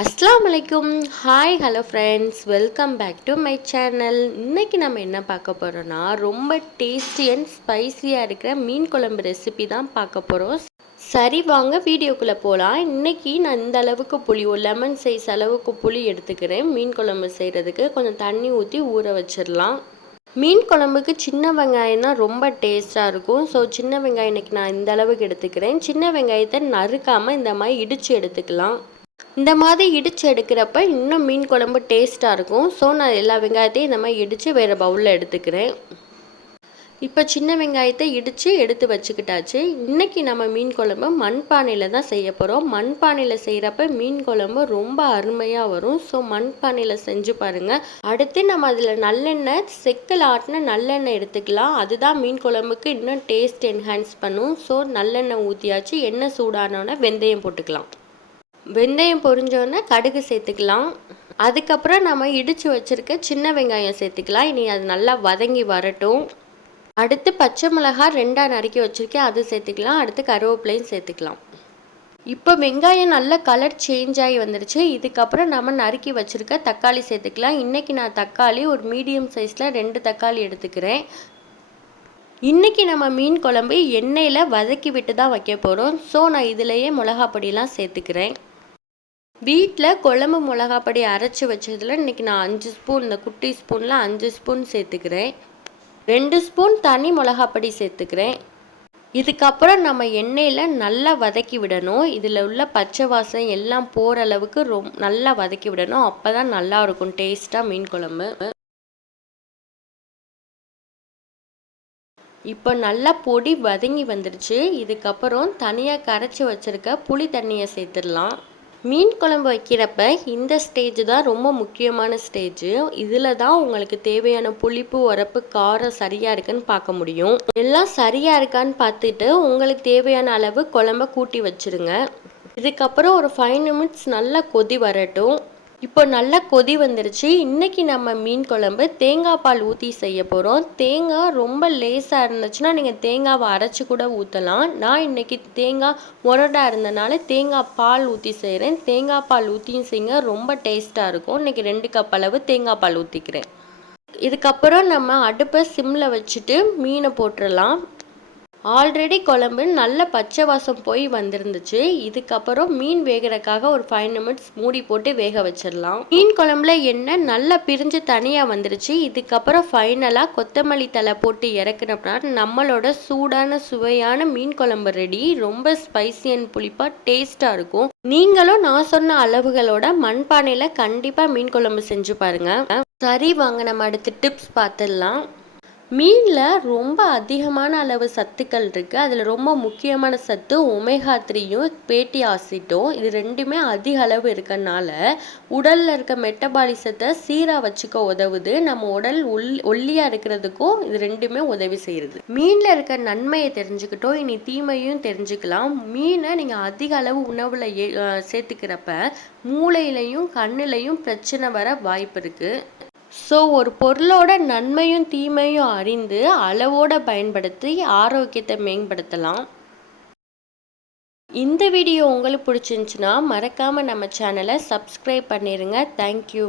அஸ்ஸலாமு அலைக்கும். Hi hello friends, welcome back to my channel. இன்றைக்கி நம்ம என்ன பார்க்க போகிறோன்னா, ரொம்ப டேஸ்டி அண்ட் ஸ்பைஸியாக இருக்கிற மீன் குழம்பு ரெசிபி தான் பார்க்க போகிறோம். சரி வாங்க வீடியோக்குள்ளே போகலாம். இன்றைக்கி நான் இந்த அளவுக்கு புளி, ஒரு லெமன் சைஸ் அளவுக்கு புளி எடுத்துக்கிறேன். மீன் குழம்பு செய்கிறதுக்கு கொஞ்சம் தண்ணி ஊற்றி ஊற வச்சிடலாம். மீன் குழம்புக்கு சின்ன வெங்காயம் தான் ரொம்ப டேஸ்ட்டாக இருக்கும். ஸோ சின்ன வெங்காயம் இன்றைக்கி நான் இந்த அளவுக்கு எடுத்துக்கிறேன். சின்ன வெங்காயத்தை நறுக்காமல் இந்த மாதிரி இடித்து எடுத்துக்கலாம். இந்த மாதிரி இடித்து எடுக்கிறப்ப இன்னும் மீன் குழம்பு டேஸ்ட்டாக இருக்கும். ஸோ நான் எல்லா வெங்காயத்தையும் இந்த மாதிரி இடித்து வேறு பவுலில் எடுத்துக்கிறேன். இப்போ சின்ன வெங்காயத்தை இடித்து எடுத்து வச்சுக்கிட்டாச்சு. இன்றைக்கி நம்ம மீன் குழம்பு மண்பானையில் தான் செய்ய போகிறோம். மண்பானையில் செய்கிறப்ப மீன் குழம்பு ரொம்ப அருமையாக வரும். ஸோ மண்பானையில் செஞ்சு பாருங்கள். அடுத்து நம்ம அதில் நல்லெண்ணெய், செக்கில் ஆட்டின நல்லெண்ணெய் எடுத்துக்கலாம். அதுதான் மீன் குழம்புக்கு இன்னும் டேஸ்ட் என்ஹான்ஸ் பண்ணும். ஸோ நல்லெண்ணெய் ஊற்றியாச்சு. எண்ணெய் சூடானோன்னே வெந்தயம் போட்டுக்கலாம். வெந்தயம் பொரிஞ்சோடனே கடுகு சேர்த்துக்கலாம். அதுக்கப்புறம் நம்ம இடித்து வச்சுருக்க சின்ன வெங்காயம் சேர்த்துக்கலாம். இனி அது நல்லா வதங்கி வரட்டும். அடுத்து பச்சை மிளகாய் 2ஆக நறுக்கி வச்சுருக்கேன், அது சேர்த்துக்கலாம். அடுத்து கருவேப்பிலையும் சேர்த்துக்கலாம். இப்போ வெங்காயம் நல்ல கலர் சேஞ்ச் ஆகி வந்துருச்சு. இதுக்கப்புறம் நம்ம நறுக்கி வச்சுருக்க தக்காளி சேர்த்துக்கலாம். இன்றைக்கி நான் தக்காளி ஒரு மீடியம் சைஸில் 2 தக்காளி எடுத்துக்கிறேன். இன்றைக்கி நம்ம மீன் குழம்பு எண்ணெயில் வதக்கி விட்டு தான் வைக்க போகிறோம். ஸோ நான் இதிலையே மிளகாப்பொடியெலாம் சேர்த்துக்கிறேன். வீட்டில் குழம்பு மிளகாப்பொடி அரைச்சி வச்சதில் இன்றைக்கி நான் 5 ஸ்பூன், இந்த குட்டி ஸ்பூனில் 5 ஸ்பூன் சேர்த்துக்கிறேன். 2 ஸ்பூன் தனி மிளகாப்பொடி சேர்த்துக்கிறேன். இதுக்கப்புறம் நம்ம எண்ணெயில் நல்லா வதக்கி விடணும். இதில் உள்ள பச்சை வாசம் எல்லாம் போகிற அளவுக்கு நல்லா வதக்கி விடணும். அப்போ தான் நல்லாயிருக்கும் டேஸ்ட்டாக மீன் குழம்பு. இப்போ நல்லா பொடி வதங்கி வந்துடுச்சு. இதுக்கப்புறம் தனியாக கரைச்சி வச்சுருக்க புளி தண்ணியை சேர்த்துடலாம். மீன் குழம்பு வைக்கிறப்ப இந்த ஸ்டேஜ் தான் ரொம்ப முக்கியமான ஸ்டேஜ். இதில் தான் உங்களுக்கு தேவையான புளிப்பு, உரப்பு, காரம் சரியாக இருக்குன்னு பார்க்க முடியும். எல்லாம் சரியாக இருக்கான்னு பார்த்துட்டு உங்களுக்கு தேவையான அளவு குழம்ப கூட்டி வச்சுருங்க. இதுக்கப்புறம் ஒரு 5 நிமிட்ஸ் நல்லா கொதி வரட்டும். இப்போ நல்லா கொதி வந்துருச்சு. இன்றைக்கி நம்ம மீன் குழம்பு தேங்காய் பால் ஊற்றி செய்ய போகிறோம். தேங்காய் ரொம்ப லேசாக இருந்துச்சுன்னா நீங்கள் தேங்காவை அரைச்சி கூட ஊற்றலாம். நான் இன்றைக்கி தேங்காய் முரடாக இருந்தனால தேங்காய் பால் ஊற்றி செய்கிறேன். தேங்காய் பால் ஊற்றியும் செய்யுங்க, ரொம்ப டேஸ்ட்டாக இருக்கும். இன்றைக்கி 2 கப் அளவு தேங்காய் பால் ஊற்றிக்கிறேன். இதுக்கப்புறம் நம்ம அடுப்பை சிம்மில் வச்சுட்டு மீனை போட்டுடலாம். ஆல்ரெடி குழம்பு நல்ல பச்சை வாசம் போய் வந்துருந்துச்சு. இதுக்கப்புறம் மீன் வேகிறதுக்காக ஒரு 5 நிமிட்ஸ் மூடி போட்டு வேக வச்சிடலாம். மீன் குழம்புல எண்ணெய் நல்லா பிரிஞ்சு தனியாக வந்துருச்சு. இதுக்கப்புறம் ஃபைனலாக கொத்தமல்லி தழை போட்டு இறக்குனோம்னா நம்மளோட சூடான சுவையான மீன் குழம்பு ரெடி. ரொம்ப ஸ்பைசி அண்ட் புளிப்பாக டேஸ்ட்டாக இருக்கும். நீங்களும் நான் சொன்ன அளவுகளோட மண்பானையில் கண்டிப்பாக மீன் குழம்பு செஞ்சு பாருங்கள். சரி வாங்க நம்ம அடுத்து டிப்ஸ் பார்த்துடலாம். மீனில் ரொம்ப அதிகமான அளவு சத்துக்கள் இருக்குது. அதில் ரொம்ப முக்கியமான சத்து ஒமேகா 3யும் ஃபேட்டி ஆசிட்டும். இது ரெண்டுமே அதிக அளவு இருக்கறனால உடலில் இருக்க மெட்டபாலிசத்தை சீராக வச்சுக்க உதவுது. நம்ம உடல் ஒல்லியாக இருக்கிறதுக்கும் இது ரெண்டுமே உதவி செய்யுது. மீனில் இருக்க நன்மையை தெரிஞ்சுக்கிட்டோம், இனி தீமையும் தெரிஞ்சுக்கலாம். மீனை நீங்கள் அதிக அளவு உணவில் சேர்த்துக்கிறப்ப மூளையிலையும் கண்ணுலையும் பிரச்சனை வர வாய்ப்பு இருக்குது. ஸோ ஒரு பொருளோட நன்மையும் தீமையும் அறிந்து அளவோடு பயன்படுத்தி ஆரோக்கியத்தை மேம்படுத்தலாம். இந்த வீடியோ உங்களுக்கு பிடிச்சிருந்துச்சுன்னா மறக்காமல் நம்ம சேனலை சப்ஸ்கிரைப் பண்ணிடுங்க. தேங்க்யூ.